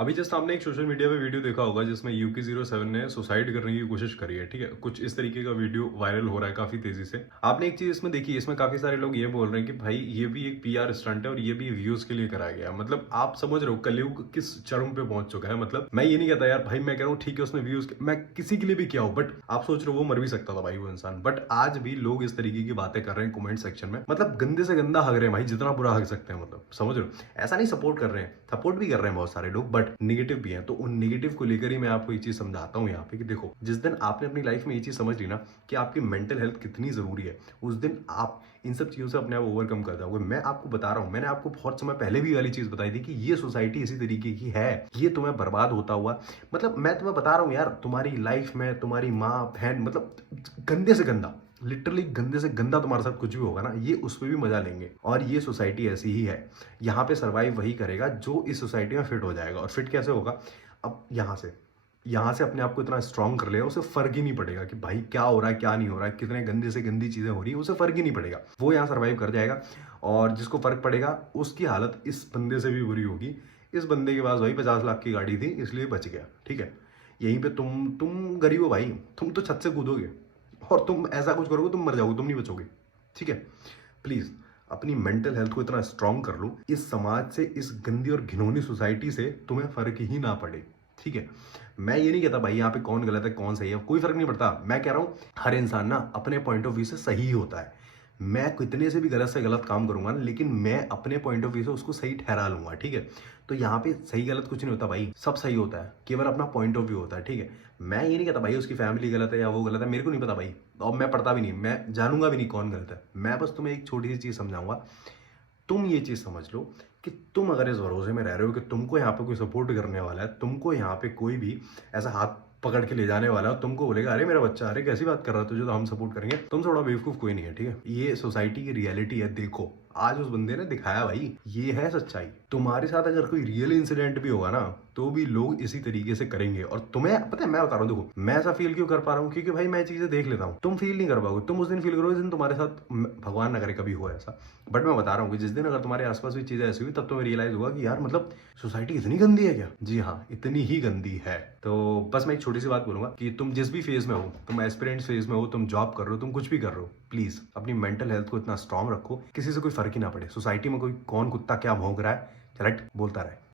अभी जस्ट आपने एक सोशल मीडिया पे वीडियो देखा होगा जिसमें यूकी 07 ने सुसाइड करने की कोशिश करी है। ठीक है, कुछ इस तरीके का वीडियो वायरल हो रहा है काफी तेजी से। आपने एक चीज इसमें देखी, इसमें काफी सारे लोग ये बोल रहे हैं कि भाई ये भी एक पीआर स्टंट है और ये भी व्यूज के लिए कराया गया। मतलब आप समझ रहे हो कलयुग किस चरम पे पहुंच चुका है। मतलब मैं ये नहीं कहता यार भाई, मैं कह रहा हूँ ठीक है उसने व्यूज मैं किसी के लिए भी किया हूँ, बट आप सोच रहे हो वो मर भी सकता था भाई वो इंसान। बट आज भी लोग इस तरीके की बातें कर रहे हैं कमेंट सेक्शन में। मतलब गंदे से गंदा हग रहे हैं भाई, जितना बुरा हग सकते हैं। मतलब समझ रहे हो, ऐसा नहीं सपोर्ट कर रहे हैं, सपोर्ट भी कर रहे हैं बहुत सारे लोग, बट निगेटिव भी हैं। तो उन निगेटिव को लेकर ही मैं आपको ये चीज समझाता हूँ यहाँ पे कि देखो, जिस दिन आपने अपनी लाइफ में ये चीज समझ ली ना कि आपकी मेंटल हेल्थ कितनी जरूरी है, उस दिन आप इन सब चीजों से अपने आप ओवरकम कर जाओगे। मैं आपको बता रहा हूँ, मैंने आपको बहुत समय पहले भी वाली चीज बताई थी कि ये सोसाइटी इसी तरीके की है, ये तुम्हें बर्बाद होता हुआ। मतलब मैं तुम्हें बता रहा हूँ यार, तुम्हारी लाइफ में तुम्हारी माँ बहन, मतलब गंदे से गंदा, लिटरली गंदे से गंदा तुम्हारे साथ कुछ भी होगा ना, ये उस पर भी मजा लेंगे। और ये सोसाइटी ऐसी ही है, यहाँ पे सर्वाइव वही करेगा जो इस सोसाइटी में फिट हो जाएगा। और फिट कैसे होगा, अब यहाँ से अपने आप को इतना स्ट्रांग कर लेगा, उसे फर्क ही नहीं पड़ेगा कि भाई क्या हो रहा है क्या नहीं हो रहा है, कितने गंदे से गंदी चीजें हो रही है, उसे फर्क ही नहीं पड़ेगा। वो यहाँ सर्वाइव कर जाएगा। और जिसको फर्क पड़ेगा उसकी हालत इस बंदे से भी बुरी होगी। इस बंदे के पास भाई 50 लाख की गाड़ी थी इसलिए बच गया। ठीक है, यहीं पे तुम गरीब हो भाई, तुम तो छत से कूदोगे और तुम ऐसा कुछ करोगे तुम मर जाओगे, तुम नहीं बचोगे। ठीक है, प्लीज अपनी मेंटल हेल्थ को इतना स्ट्रांग कर लो, इस समाज से, इस गंदी और घिनौनी सोसाइटी से तुम्हें फर्क ही ना पड़े। ठीक है, मैं ये नहीं कहता भाई यहाँ पे कौन गलत है कौन सही है, कोई फर्क नहीं पड़ता। मैं कह रहा हूँ हर इंसान ना अपने पॉइंट ऑफ व्यू से सही होता है। मैं कितने से गलत काम करूंगा ना, लेकिन मैं अपने पॉइंट ऑफ व्यू से उसको सही ठहरा लूंगा। ठीक है, तो यहाँ पे सही गलत कुछ नहीं होता भाई, सब सही होता है, केवल अपना पॉइंट ऑफ व्यू होता है। ठीक है, मैं ये नहीं कहता भाई उसकी फैमिली गलत है या वो गलत है, मेरे को नहीं पता भाई, और मैं पढ़ता भी नहीं, मैं जानूंगा भी नहीं कौन गलत है। मैं बस तुम्हें एक छोटी सी चीज समझाऊंगा, तुम ये चीज समझ लो कि तुम अगर इस भरोसे में रह रहे हो कि तुमको यहाँ पे कोई सपोर्ट करने वाला है, तुमको यहाँ पे कोई भी ऐसा हाथ पकड़ के ले जाने वाला है, तुमको बोलेगा अरे मेरा बच्चा, अरे कैसी बात कर रहा है तुझे तो हम सपोर्ट करेंगे, तुम थोड़ा बेवकूफ कोई नहीं है। ठीक है, ये सोसाइटी की रियलिटी है। देखो आज उस बंदे ने दिखाया भाई, ये है सच्चाई। तुम्हारे साथ अगर कोई रियल इंसिडेंट भी होगा ना, तो भी लोग इसी तरीके से करेंगे। और तुम्हें पता है, मैं बता रहा हूँ, देखो मैं ऐसा फील क्यों कर पा रहा हूँ, क्योंकि भाई मैं चीजें देख लेता हूँ। तुम फील नहीं कर पाओगे, तुम उस दिन फील करोगे जिस दिन तुम्हारे साथ, भगवान ना करे कभी हो ऐसा, बट मैं बता रहा हूँ कि जिस दिन अगर तुम्हारे आसपास भी चीजें ऐसी हुई, तब तुम्हें रियलाइज होगा कि यार मतलब सोसाइटी इतनी गंदी है क्या। जी हाँ, इतनी ही गंदी है। तो बस मैं एक छोटी सी बात बोलूंगा कि तुम जिस भी फेज में हो, तुम एस्पिरेंट फेज में हो, तुम जॉब कर रहे हो, तुम कुछ भी कर रहे हो, प्लीज अपनी मेंटल हेल्थ को इतना स्ट्रांग रखो, किसी से कोई फर्क ही ना पड़े, सोसाइटी में कोई कौन कुत्ता क्या भौंक रहा है, करेक्ट बोलता रहे।